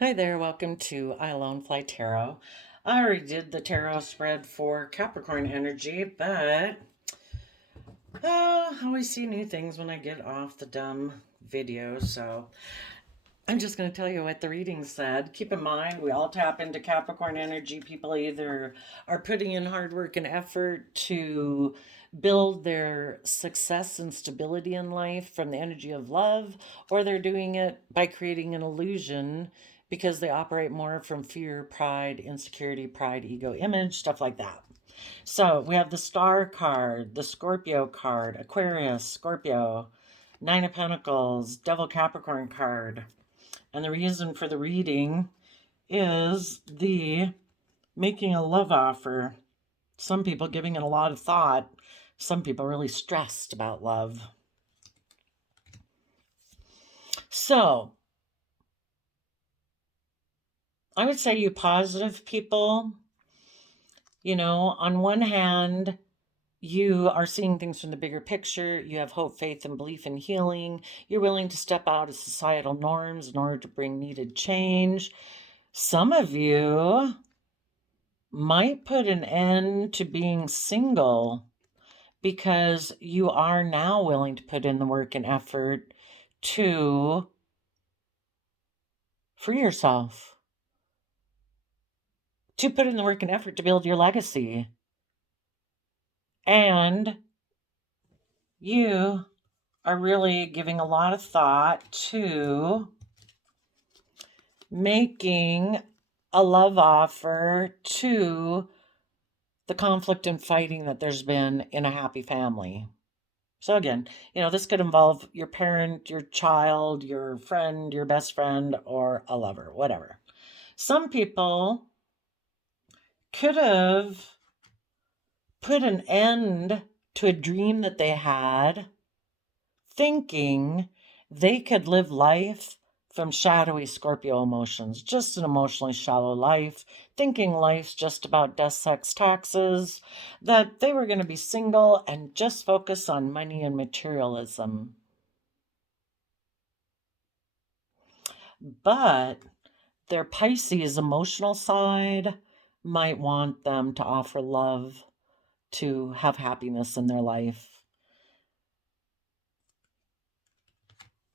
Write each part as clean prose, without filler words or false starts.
Hi there, welcome to I Alone Fly Tarot. I already did the tarot spread for Capricorn energy, but I always see new things when I get off the dumb video, so I'm just going to tell you what the reading said. Keep in mind, we all tap into Capricorn energy. People either are putting in hard work and effort to build their success and stability in life from the energy of love, or they're doing it by creating an illusion because they operate more from fear, pride, insecurity, pride, ego, image, stuff like that. So we have the Star card, the Scorpio card, Aquarius, Scorpio, Nine of Pentacles, Devil Capricorn card. And the reason for the reading is the making a love offer. Some people giving it a lot of thought. Some people really stressed about love. So, I would say you positive people, on one hand, you are seeing things from the bigger picture. You have hope, faith, and belief in healing. You're willing to step out of societal norms in order to bring needed change. Some of you might put an end to being single because you are now willing to put in the work and effort to free yourself, to put in the work and effort to build your legacy. And you are really giving a lot of thought to making a love offer to the conflict and fighting that there's been in a happy family. So again, this could involve your parent, your child, your friend, your best friend, or a lover, whatever. Some people could have put an end to a dream that they had, thinking they could live life from shadowy Scorpio emotions, just an emotionally shallow life, thinking life's just about death, sex, taxes, that they were going to be single and just focus on money and materialism. But their Pisces emotional side might want them to offer love, to have happiness in their life.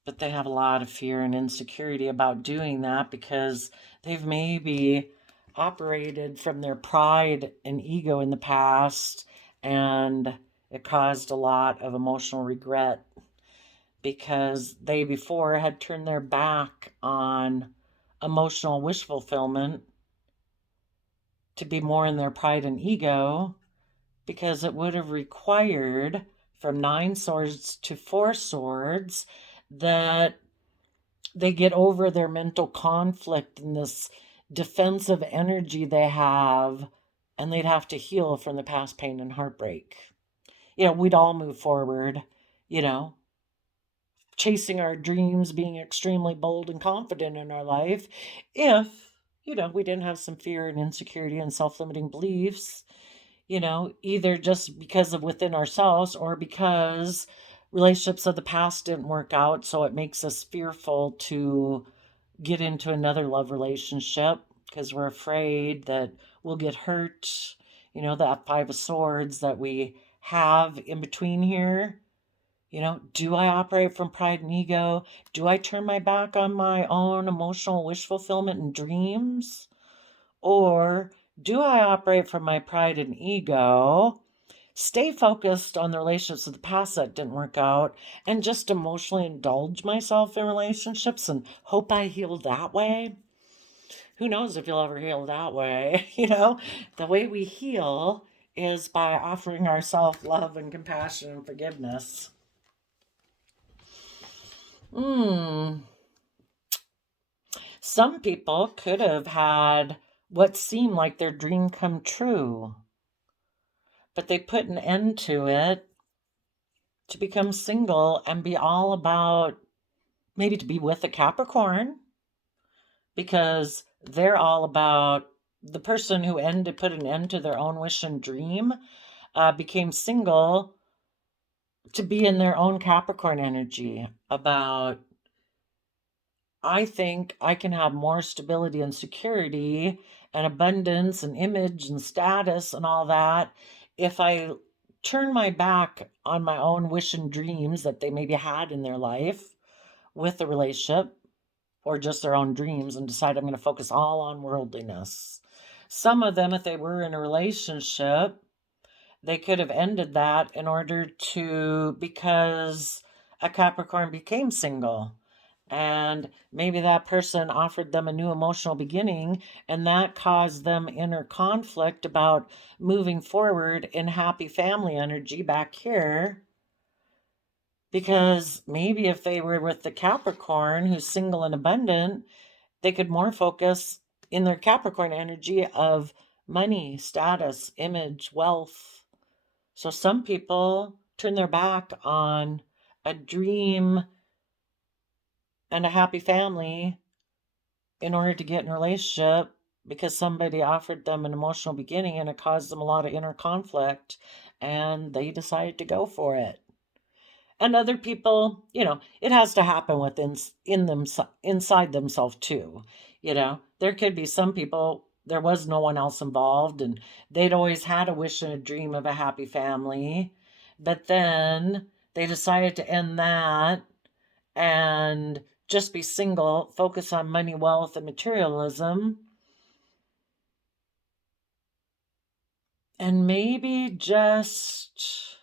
But they have a lot of fear and insecurity about doing that because they've maybe operated from their pride and ego in the past, and it caused a lot of emotional regret because they before had turned their back on emotional wish fulfillment to be more in their pride and ego, because it would have required from 9 swords to 4 swords that they get over their mental conflict and this defensive energy they have, and they'd have to heal from the past pain and heartbreak. We'd all move forward, chasing our dreams, being extremely bold and confident in our life if, we didn't have some fear and insecurity and self-limiting beliefs, either just because of within ourselves or because relationships of the past didn't work out. So it makes us fearful to get into another love relationship because we're afraid that we'll get hurt. That 5 of Swords that we have in between here. Do I operate from pride and ego? Do I turn my back on my own emotional wish fulfillment and dreams? Or do I operate from my pride and ego, stay focused on the relationships of the past that didn't work out, and just emotionally indulge myself in relationships and hope I heal that way? Who knows if you'll ever heal that way? The way we heal is by offering ourselves love and compassion and forgiveness. Some people could have had what seemed like their dream come true, but they put an end to it to become single and be all about maybe to be with a Capricorn, because they're all about the person who put an end to their own wish and dream, became single to be in their own Capricorn energy about I think I can have more stability and security and abundance and image and status and all that if I turn my back on my own wish and dreams that they maybe had in their life with the relationship or just their own dreams and decide I'm going to focus all on worldliness. Some of them, if they were in a relationship, they could have ended that in order to, because a Capricorn became single. And maybe that person offered them a new emotional beginning, and that caused them inner conflict about moving forward in happy family energy back here. Because maybe if they were with the Capricorn who's single and abundant, they could more focus in their Capricorn energy of money, status, image, wealth. So some people turn their back on a dream and a happy family in order to get in a relationship because somebody offered them an emotional beginning and it caused them a lot of inner conflict and they decided to go for it. And other people, it has to happen within inside themselves too. There could be some people there was no one else involved and they'd always had a wish and a dream of a happy family, but then they decided to end that and just be single, focus on money, wealth, and materialism, and maybe just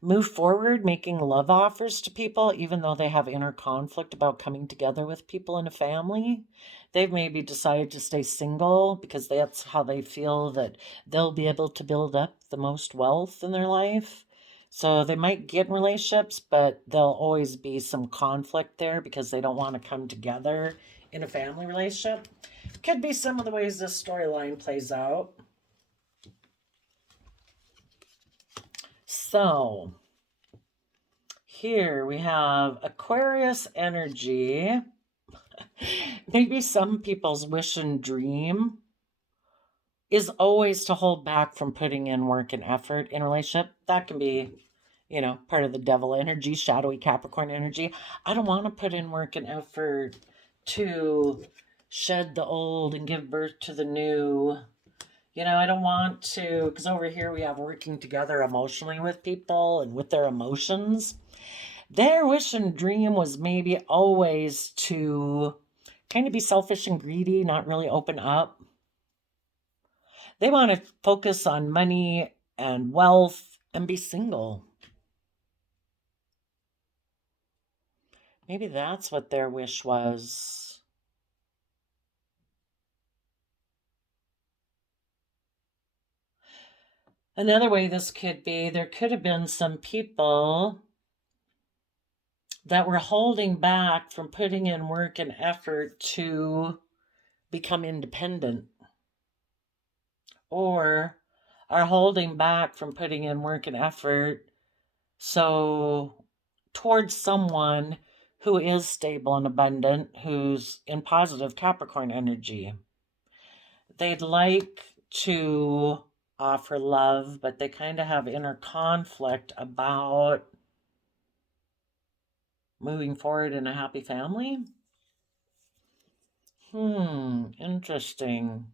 move forward making love offers to people, even though they have inner conflict about coming together with people in a family. They've maybe decided to stay single because that's how they feel that they'll be able to build up the most wealth in their life. So they might get in relationships, but there'll always be some conflict there because they don't want to come together in a family relationship. Could be some of the ways this storyline plays out. So here we have Aquarius energy. Maybe some people's wish and dream is always to hold back from putting in work and effort in a relationship. That can be, part of the devil energy, shadowy Capricorn energy. I don't want to put in work and effort to shed the old and give birth to the new. I don't want to, because over here we have working together emotionally with people and with their emotions. Their wish and dream was maybe always to kind of be selfish and greedy, not really open up. They want to focus on money and wealth and be single. Maybe that's what their wish was. Another way this could be, there could have been some people that were holding back from putting in work and effort to become independent, or are holding back from putting in work and effort so towards someone who is stable and abundant, who's in positive Capricorn energy. They'd like to offer love, but they kind of have inner conflict about moving forward in a happy family. Interesting.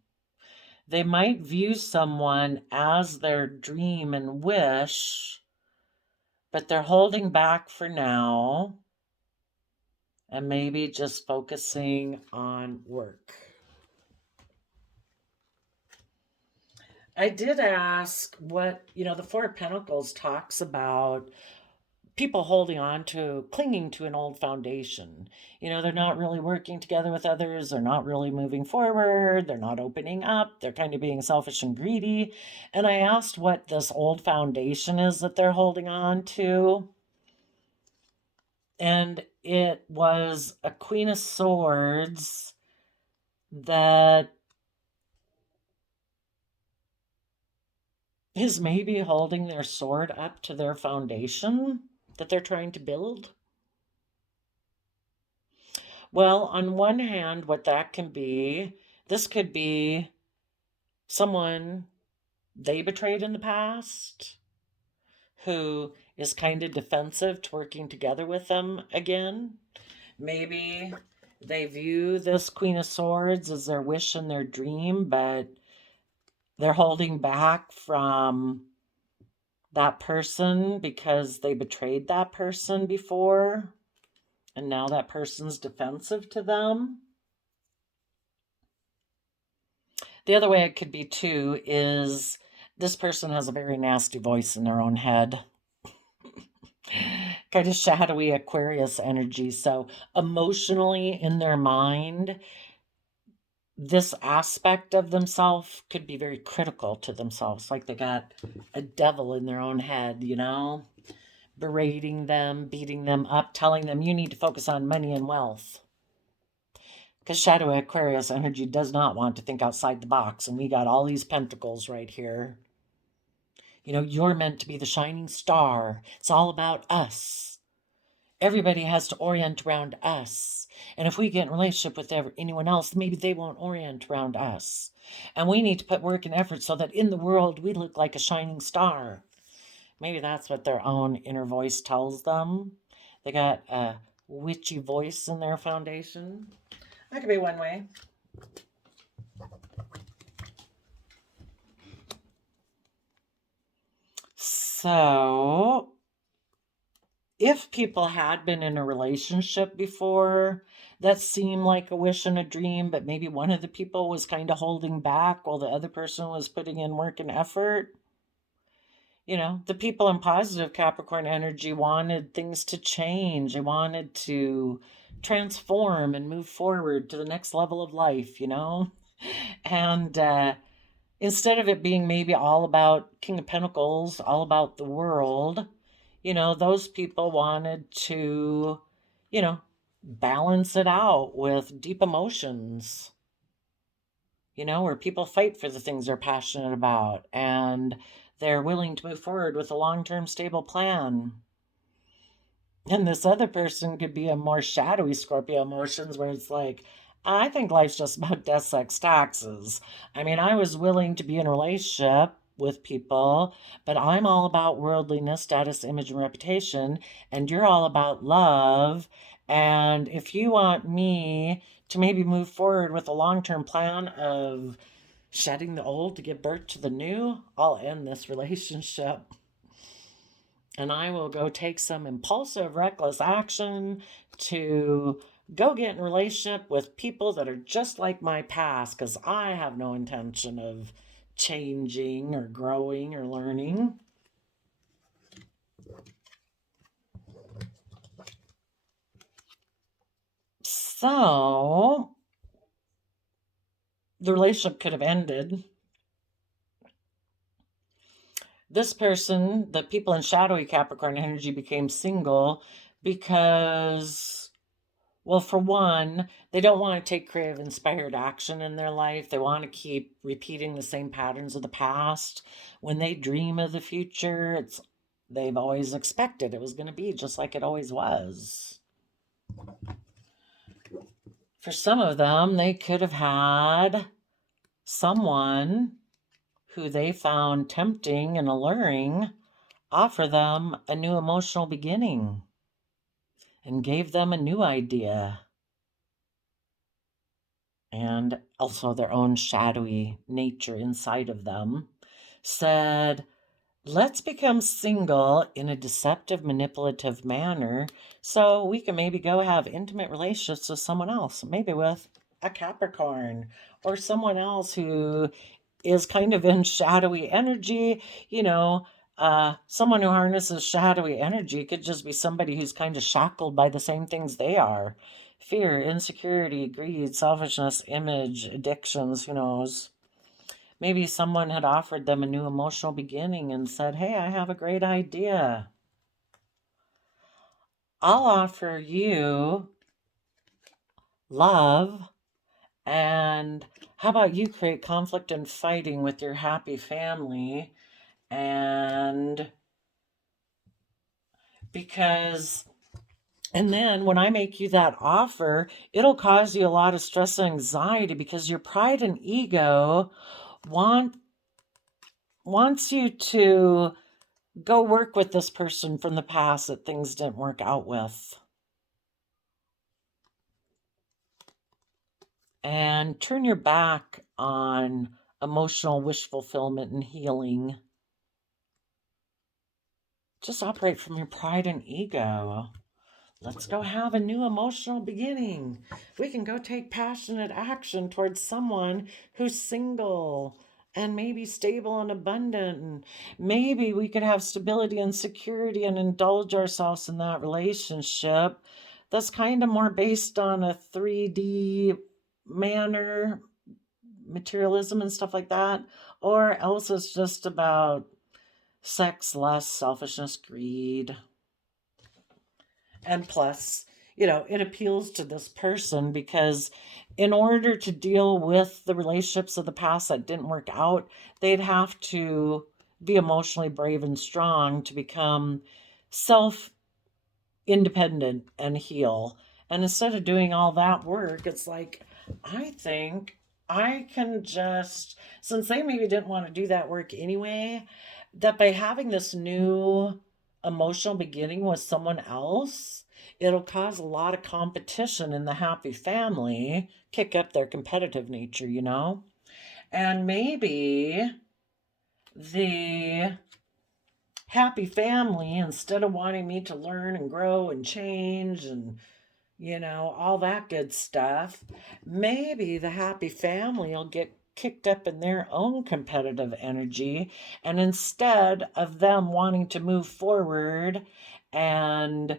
They might view someone as their dream and wish, but they're holding back for now and maybe just focusing on work. I did ask what, the Four of Pentacles talks about people holding on to, clinging to an old foundation. They're not really working together with others. They're not really moving forward. They're not opening up. They're kind of being selfish and greedy. And I asked what this old foundation is that they're holding on to. And it was a Queen of Swords that is maybe holding their sword up to their foundation that they're trying to build. Well, on one hand, what that can be, this could be someone they betrayed in the past who is kind of defensive to working together with them again. Maybe they view this Queen of Swords as their wish and their dream, but they're holding back from that person because they betrayed that person before, and now that person's defensive to them. The other way it could be too is this person has a very nasty voice in their own head. Kind of shadowy Aquarius energy. So emotionally in their mind, this aspect of themselves could be very critical to themselves. Like they got a devil in their own head, you know, berating them, beating them up, telling them you need to focus on money and wealth. Because shadowy Aquarius energy does not want to think outside the box. And we got all these pentacles right here. You know, you're meant to be the shining star. It's all about us. Everybody has to orient around us. And if we get in a relationship with anyone else, maybe they won't orient around us. And we need to put work and effort so that in the world we look like a shining star. Maybe that's what their own inner voice tells them. They got a witchy voice in their foundation. That could be one way. So, if people had been in a relationship before that seemed like a wish and a dream, but maybe one of the people was kind of holding back while the other person was putting in work and effort, you know, the people in positive Capricorn energy wanted things to change. They wanted to transform and move forward to the next level of life, you know? And instead of it being maybe all about King of Pentacles, all about the world, you know, those people wanted to, you know, balance it out with deep emotions, you know, where people fight for the things they're passionate about and they're willing to move forward with a long-term stable plan. And this other person could be a more shadowy Scorpio emotions where it's like, I think life's just about death, sex, taxes. I mean, I was willing to be in a relationship with people, but I'm all about worldliness, status, image, and reputation, and you're all about love. And if you want me to maybe move forward with a long-term plan of shedding the old to give birth to the new, I'll end this relationship. And I will go take some impulsive, reckless action to go get in a relationship with people that are just like my past because I have no intention of changing or growing or learning. So the relationship could have ended. This person, the people in shadowy Capricorn energy, became single because, well, for one, they don't want to take creative, inspired action in their life. They want to keep repeating the same patterns of the past. When they dream of the future, they've always expected it was going to be just like it always was. For some of them, they could have had someone who they found tempting and alluring offer them a new emotional beginning and gave them a new idea. And also their own shadowy nature inside of them, said, let's become single in a deceptive, manipulative manner so we can maybe go have intimate relationships with someone else, maybe with a Capricorn or someone else who is kind of in shadowy energy, you know. Someone who harnesses shadowy energy could just be somebody who's kind of shackled by the same things they are. Fear, insecurity, greed, selfishness, image, addictions, who knows. Maybe someone had offered them a new emotional beginning and said, hey, I have a great idea. I'll offer you love, and how about you create conflict and fighting with your happy family? And then when I make you that offer, it'll cause you a lot of stress and anxiety because your pride and ego wants you to go work with this person from the past that things didn't work out with. and turn your back on emotional wish fulfillment and healing. Just operate from your pride and ego. Let's go have a new emotional beginning. We can go take passionate action towards someone who's single and maybe stable and abundant. And maybe we could have stability and security and indulge ourselves in that relationship that's kind of more based on a 3D manner, materialism and stuff like that. Or else it's just about sex, lust, selfishness, greed. And plus, it appeals to this person because in order to deal with the relationships of the past that didn't work out, they'd have to be emotionally brave and strong to become self independent and heal. And instead of doing all that work, it's like, I think I can just, since they maybe didn't want to do that work anyway, that by having this new emotional beginning with someone else, it'll cause a lot of competition in the happy family, kick up their competitive nature, And maybe the happy family, instead of wanting me to learn and grow and change and all that good stuff, maybe the happy family will get kicked up in their own competitive energy. And instead of them wanting to move forward and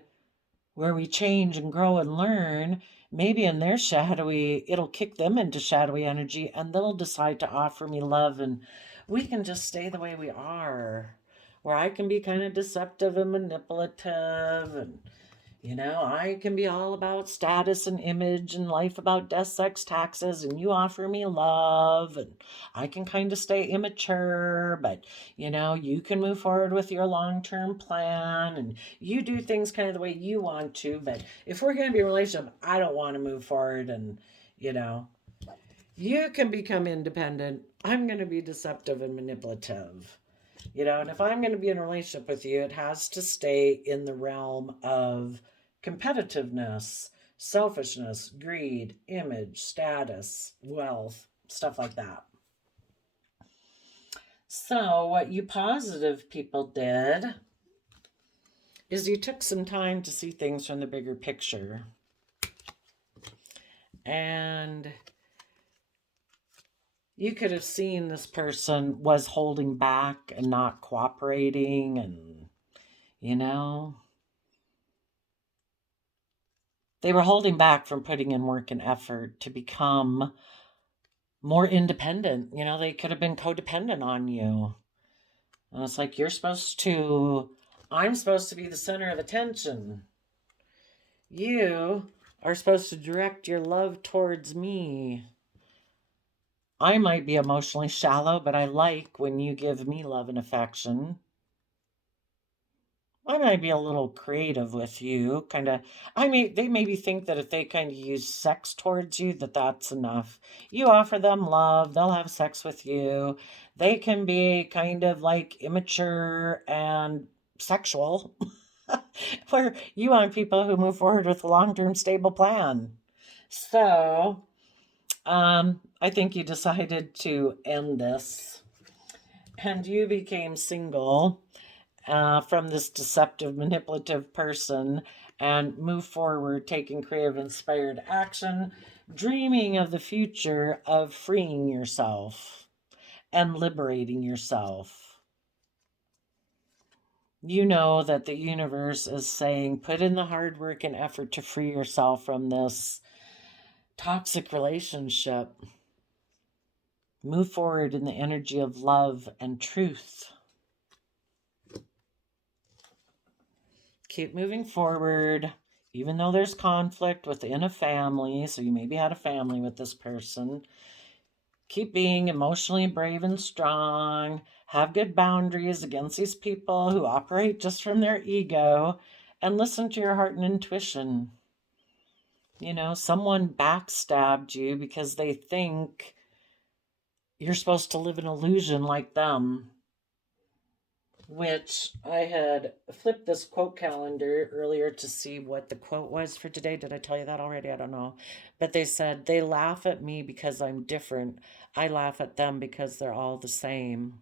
where we change and grow and learn, maybe in their it'll kick them into shadowy energy and they'll decide to offer me love and we can just stay the way we are. Where I can be kind of deceptive and manipulative and I can be all about status and image and life about death, sex, taxes, and you offer me love, and I can kind of stay immature, but you can move forward with your long-term plan and you do things kind of the way you want to. But if we're going to be in a relationship, I don't want to move forward and, you can become independent. I'm going to be deceptive and manipulative. And if I'm going to be in a relationship with you, it has to stay in the realm of competitiveness, selfishness, greed, image, status, wealth, stuff like that. So, what you positive people did is you took some time to see things from the bigger picture. And you could have seen this person was holding back and not cooperating and, they were holding back from putting in work and effort to become more independent. They could have been codependent on you. And it's like, I'm supposed to be the center of attention. You are supposed to direct your love towards me. I might be emotionally shallow, but I like when you give me love and affection. I might be a little creative with you, they maybe think that if they kind of use sex towards you, that's enough. You offer them love, they'll have sex with you. They can be kind of like immature and sexual, where you want people who move forward with a long-term stable plan. So, I think you decided to end this, and you became single. From this deceptive, manipulative person and move forward, taking creative, inspired action, dreaming of the future of freeing yourself and liberating yourself. You know that the universe is saying, put in the hard work and effort to free yourself from this toxic relationship. Move forward in the energy of love and truth. Keep moving forward, even though there's conflict within a family. So you maybe had a family with this person. Keep being emotionally brave and strong. Have good boundaries against these people who operate just from their ego. And listen to your heart and intuition. Someone backstabbed you because they think you're supposed to live an illusion like them. which I had flipped this quote calendar earlier to see what the quote was for today. Did I tell you that already? I don't know. But they said, they laugh at me because I'm different. I laugh at them because they're all the same.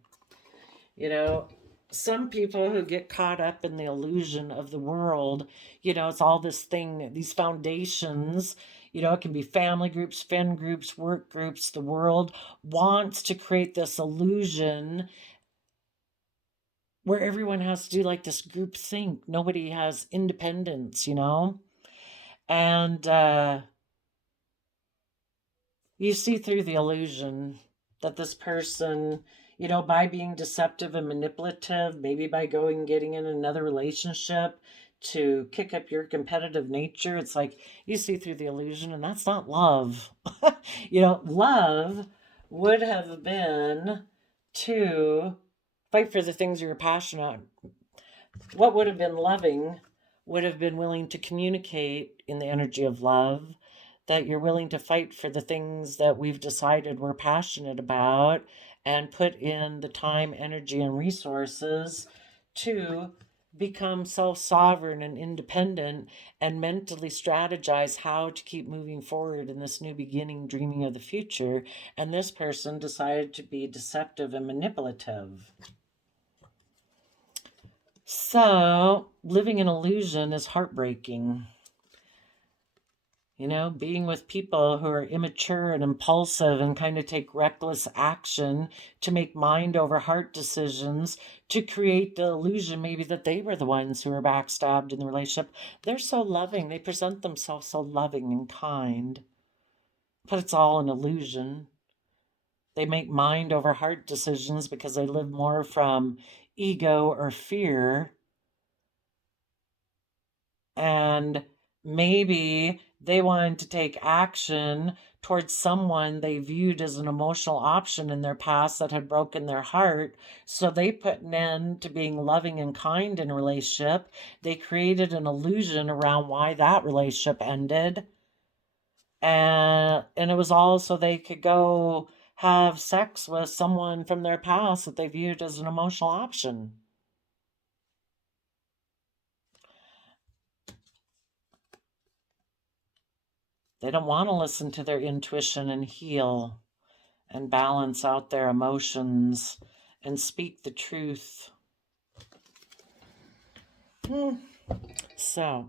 You know, some people who get caught up in the illusion of the world, it's all this thing, these foundations, it can be family groups, friend groups, work groups. The world wants to create this illusion where everyone has to do like this group think. Nobody has independence. And you see through the illusion that this person, by being deceptive and manipulative, maybe by going and getting in another relationship to kick up your competitive nature, it's like you see through the illusion, and that's not love. Love would have been to fight for the things you're passionate. What would have been loving would have been willing to communicate in the energy of love, that you're willing to fight for the things that we've decided we're passionate about and put in the time, energy, and resources to become self-sovereign and independent and mentally strategize how to keep moving forward in this new beginning, dreaming of the future. And this person decided to be deceptive and manipulative. So, living in illusion is heartbreaking. Being with people who are immature and impulsive and kind of take reckless action to make mind over heart decisions to create the illusion maybe that they were the ones who were backstabbed in the relationship. They're so loving. They present themselves so loving and kind, but it's all an illusion. They make mind over heart decisions because they live more from ego or fear. And maybe they wanted to take action towards someone they viewed as an emotional option in their past that had broken their heart. So they put an end to being loving and kind in a relationship. They created an illusion around why that relationship ended. And it was all so they could go have sex with someone from their past that they viewed as an emotional option. They don't want to listen to their intuition and heal and balance out their emotions and speak the truth. So,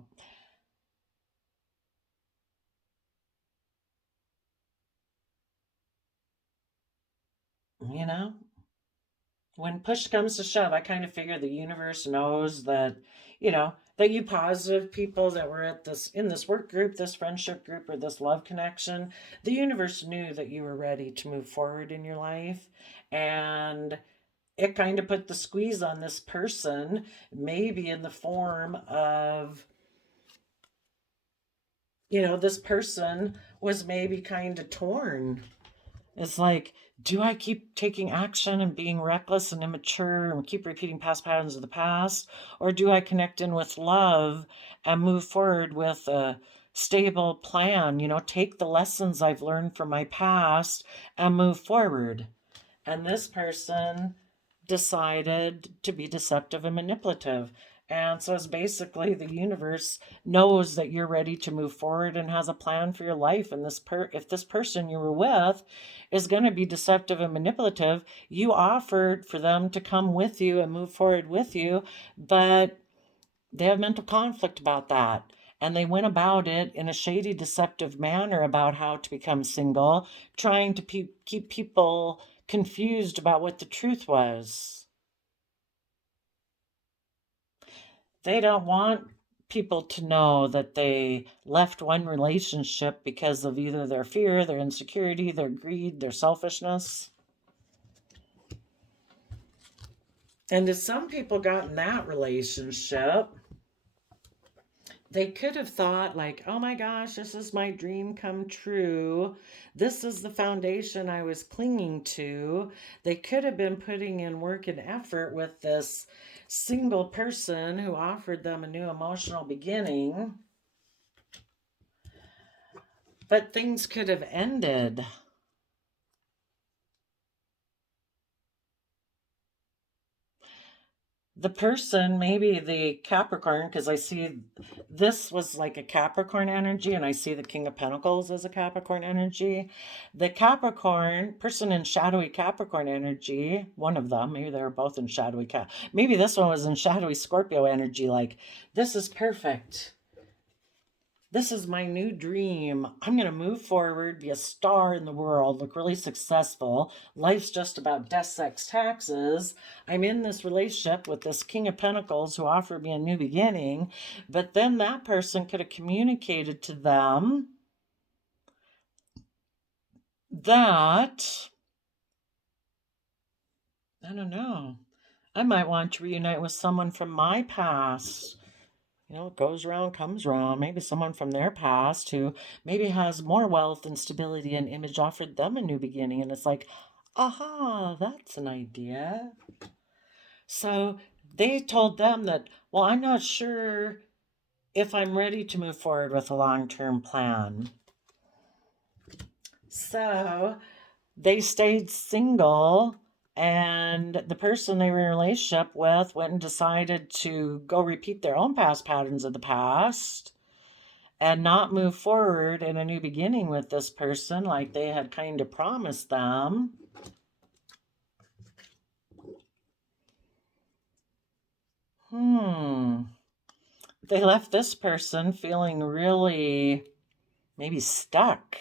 when push comes to shove, I kind of figure the universe knows that, that you positive people that were in this work group, this friendship group, or this love connection, the universe knew that you were ready to move forward in your life. And it kind of put the squeeze on this person, maybe in the form of, this person was maybe kind of torn. It's like, do I keep taking action and being reckless and immature and keep repeating past patterns of the past? Or do I connect in with love and move forward with a stable plan? Take the lessons I've learned from my past and move forward. And this person decided to be deceptive and manipulative. And so it's basically the universe knows that you're ready to move forward and has a plan for your life. And if this person you were with is going to be deceptive and manipulative, you offered for them to come with you and move forward with you, but they have mental conflict about that. And they went about it in a shady, deceptive manner about how to become single, trying to keep people confused about what the truth was. They don't want people to know that they left one relationship because of either their fear, their insecurity, their greed, their selfishness. And if some people got in that relationship, they could have thought like, oh my gosh, this is my dream come true. This is the foundation I was clinging to. They could have been putting in work and effort with this single person who offered them a new emotional beginning. But things could have ended. the person, maybe the Capricorn, because I see this was like a Capricorn energy, and I see the King of Pentacles as a Capricorn energy. The Capricorn, person in shadowy Capricorn energy, one of them, maybe they were both in shadowy maybe this one was in shadowy Scorpio energy, like, this is perfect. This is my new dream. I'm going to move forward, be a star in the world, look really successful. Life's just about death, sex, taxes. I'm in this relationship with this King of Pentacles who offered me a new beginning. But then that person could have communicated to them that, I don't know, I might want to reunite with someone from my past. You know, it goes around, comes around. Maybe someone from their past who maybe has more wealth and stability and image offered them a new beginning. And it's like, aha, that's an idea. So they told them that, well, I'm not sure if I'm ready to move forward with a long-term plan. So they stayed single, and the person they were in a relationship with went and decided to go repeat their own past patterns of the past and not move forward in a new beginning with this person like they had kind of promised them. They left this person feeling really maybe stuck,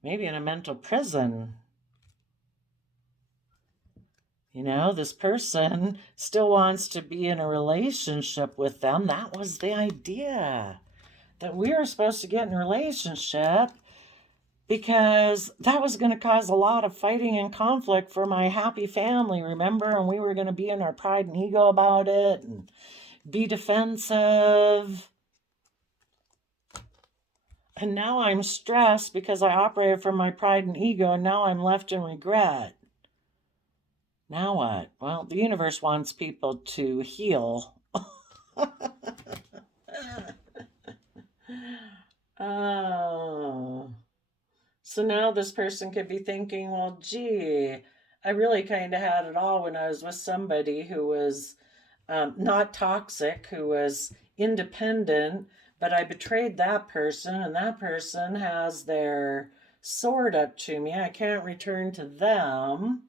maybe in a mental prison. You know, this person still wants to be in a relationship with them. That was the idea, that we were supposed to get in a relationship because that was going to cause a lot of fighting and conflict for my happy family, remember? And we were going to be in our pride and ego about it and be defensive. And now I'm stressed because I operated from my pride and ego, and now I'm left in regret. Now what? Well, the universe wants people to heal. Oh. So now this person could be thinking, well, gee, I really kind of had it all when I was with somebody who was not toxic, who was independent, but I betrayed that person, and that person has their sword up to me. I can't return to them.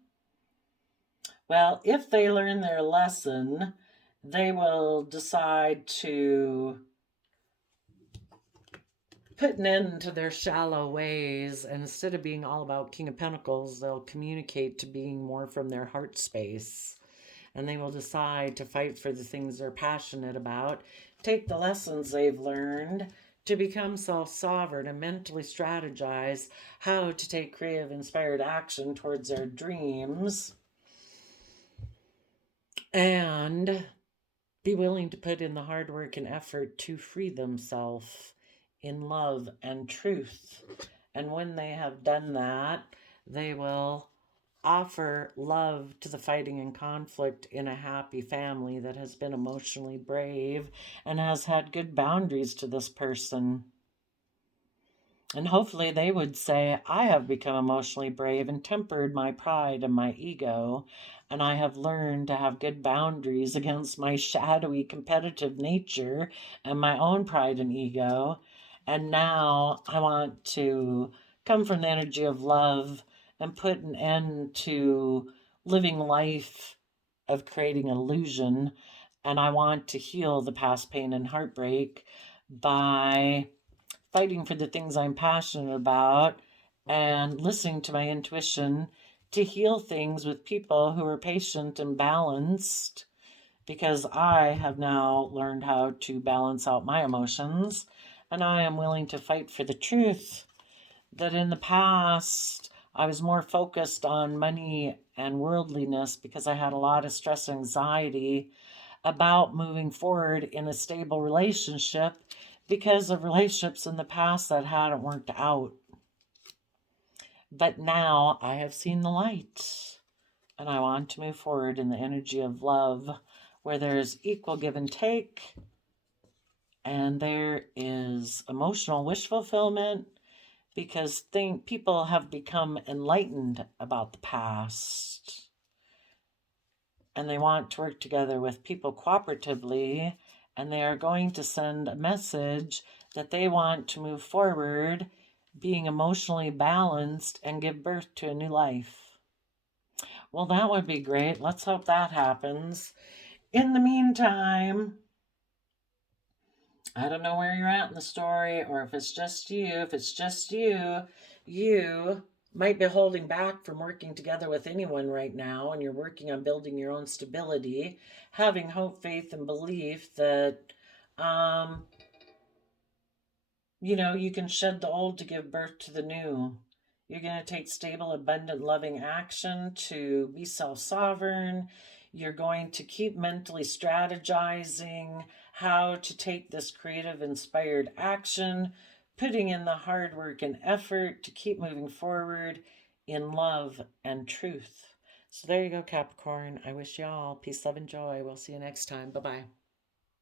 Well, if they learn their lesson, they will decide to put an end to their shallow ways, and instead of being all about King of Pentacles, they'll communicate to being more from their heart space. And they will decide to fight for the things they're passionate about, take the lessons they've learned to become self-sovereign and mentally strategize how to take creative, inspired action towards their dreams, and be willing to put in the hard work and effort to free themselves in love and truth. And when they have done that, they will offer love to the fighting and conflict in a happy family that has been emotionally brave and has had good boundaries to this person. And hopefully they would say, I have become emotionally brave and tempered my pride and my ego, and I have learned to have good boundaries against my shadowy competitive nature and my own pride and ego. And now I want to come from the energy of love and put an end to living life of creating illusion. And I want to heal the past pain and heartbreak by fighting for the things I'm passionate about and listening to my intuition to heal things with people who are patient and balanced, because I have now learned how to balance out my emotions, and I am willing to fight for the truth that in the past I was more focused on money and worldliness because I had a lot of stress and anxiety about moving forward in a stable relationship because of relationships in the past that hadn't worked out. But now I have seen the light, and I want to move forward in the energy of love where there's equal give and take, and there is emotional wish fulfillment, because people have become enlightened about the past. and they want to work together with people cooperatively, and they are going to send a message that they want to move forward, being emotionally balanced, and give birth to a new life. Well, that would be great. Let's hope that happens. In the meantime, I don't know where you're at in the story, or if it's just you. If it's just you, you might be holding back from working together with anyone right now, and you're working on building your own stability, having hope, faith, and belief that, um, you can shed the old to give birth to the new. You're going to take stable, abundant, loving action to be self sovereign. You're going to keep mentally strategizing how to take this creative, inspired action, putting in the hard work and effort to keep moving forward in love and truth. So there you go, Capricorn. I wish you all peace, love, and joy. We'll see you next time. Bye bye.